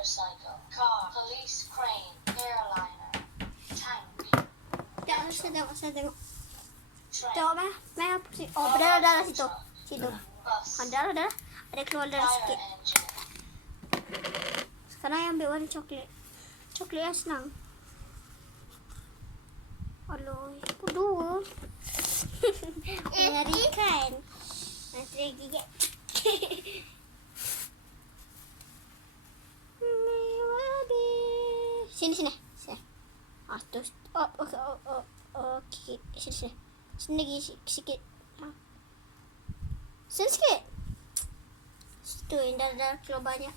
motorcycle, car, police crane, airliner, tank, Saya tengok. train, Tengok mana? Mana apa sih? Oh, berdarah situ. Situ. bus, Darah. Ada keluar darah fire sikit. engine, Sekarang yang ambil warna coklat. Coklat yang senang. Aduh, aku dua. Mengerikan. Nanti dia gigit. Sini. Terus. Okey. Sini. Sini lagi sikit. Sini sikit. Situ yang dah keluar banyak.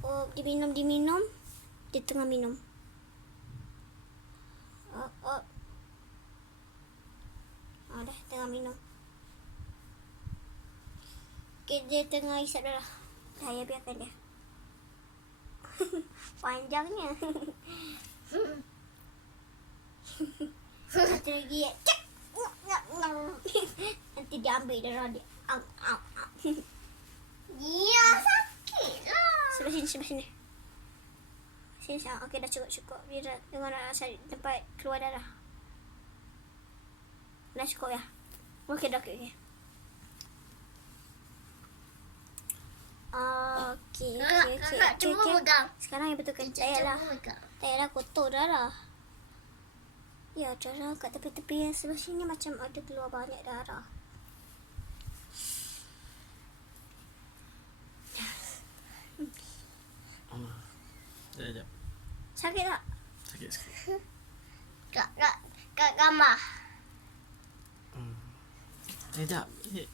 Oh, diminum. Dia tengah minum. Dah tengah minum. Okay, dia tengah isap darah. Saya biarkan dia. Panjangnya. Satu lagi. Nanti dia ambil darah dia. Ya, sakit lah. Sebelah sini. Okey, dah cukup. Biar tengok nak cari tempat keluar darah. Dah cukup ya. Okey. Okey. Cuba pegang. Sekarang yang betulkan. Tayarlah kotor darah. Ya, darah kat tepi-tepi yang sebelah sini macam ada keluar banyak darah. Sekejap. Sakit tak? Sakit sikit. Kat kamar. Sekejap. Okey.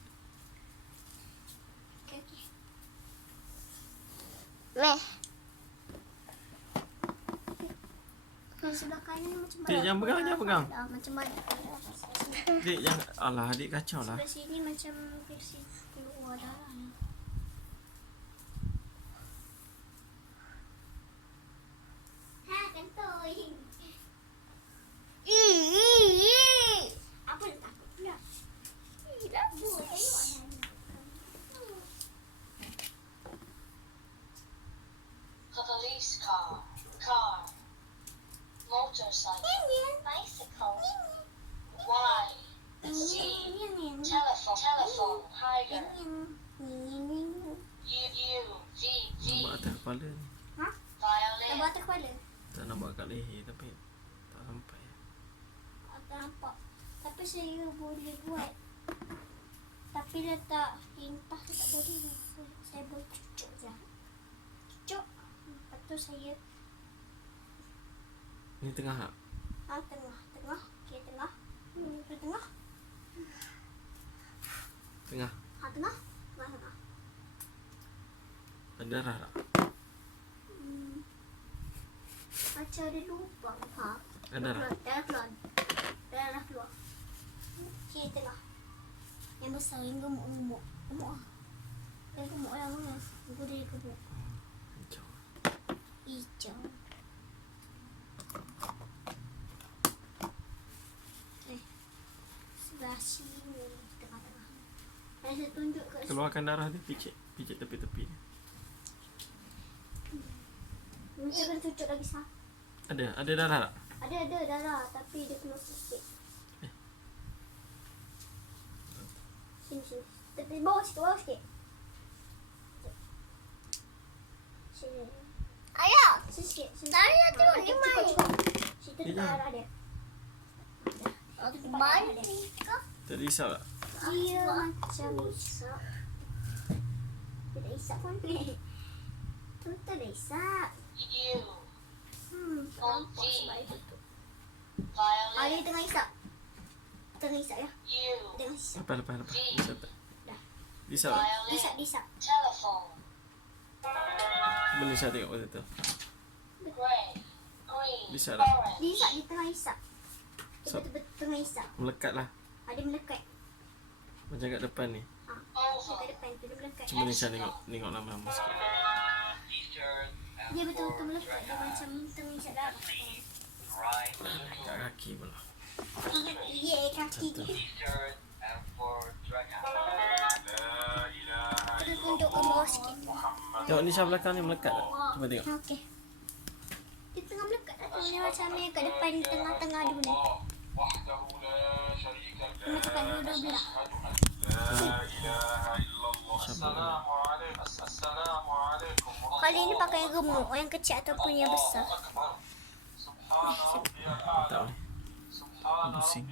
Meh. Sebelah kanan ni macam Dik, jangan pegang. Macam mana? Dik, jangan. Alah, adik kacau lah. Sebelah sini macam versi keluar darah. Kentoi. Apa dia takut pula? police car, motorcycle, bicycle, Y, Z, telephone, tiger, U, V, Nampak atas kepala ni. violin, Nampak atas kepala? Tak nampak kat leher tapi tak sampai. Tak nampak. Tapi saya boleh buat. Tapi dia tak lintah, saya tak boleh. Saya boleh cucuk je. Lepas tu saya Ni tengah tak? tengah. Okey, tengah. Tengah. Tengah. Tengah. Ada darah tak? Macam ada lubang. Ada darah? Darah keluar. Okey, tengah. Yang besar, yang gemuk. Yang gemuk yang mana? Dia gemuk. Hijau. Sebelah sini. Tengah-tengah. Saya tunjuk kat sini. Keluarkan darah dia, picit tepi-tepi dia. Saya akan cucuk lagi sah. Ada darah tak? Ada darah tapi dia keluar sikit. Sini. Tepi bawah sikit. Sini. Ayah. Sikit. Saya tengok ni mai. Situ darah dia. Mana kah? Tak risau tak? Dia macam isap. Dia dah isap pun ni. Tu dah isap. U, Nampak sebab itu tu. violin, Dia tengah isap. Ya. U, Tengah isap. Lepas. Risau tak? Dah. Risau tak? violin, Isap. telephone, Boleh saya tengok masa tu. gray, green, Bisa tak? orange, Dia isap, dia tengah isap. Dia Isap. betul-betul tengah isap. Melekat lah. Dia melekat. Macam kat depan ni. Dia kat depan tu, dia melekat. Cuma ni saya tengok lama-lama sikit. Dia betul-betul melekat. Dia macam tengah isap darah. Kat kaki pula. Kaki dia. Kita tunjuk ke bawah sikit. Tengok Nisha belakang ni melekat tak? Cuba tengok. Okey. Dia tengah melekat dah tu. Ni macam yang kat depan tengah-tengah dulu ni. Kena tekan dua-dua belah. Kali ni pakai yang gemuk, yang kecil ataupun yang besar. Tak boleh. Pusing.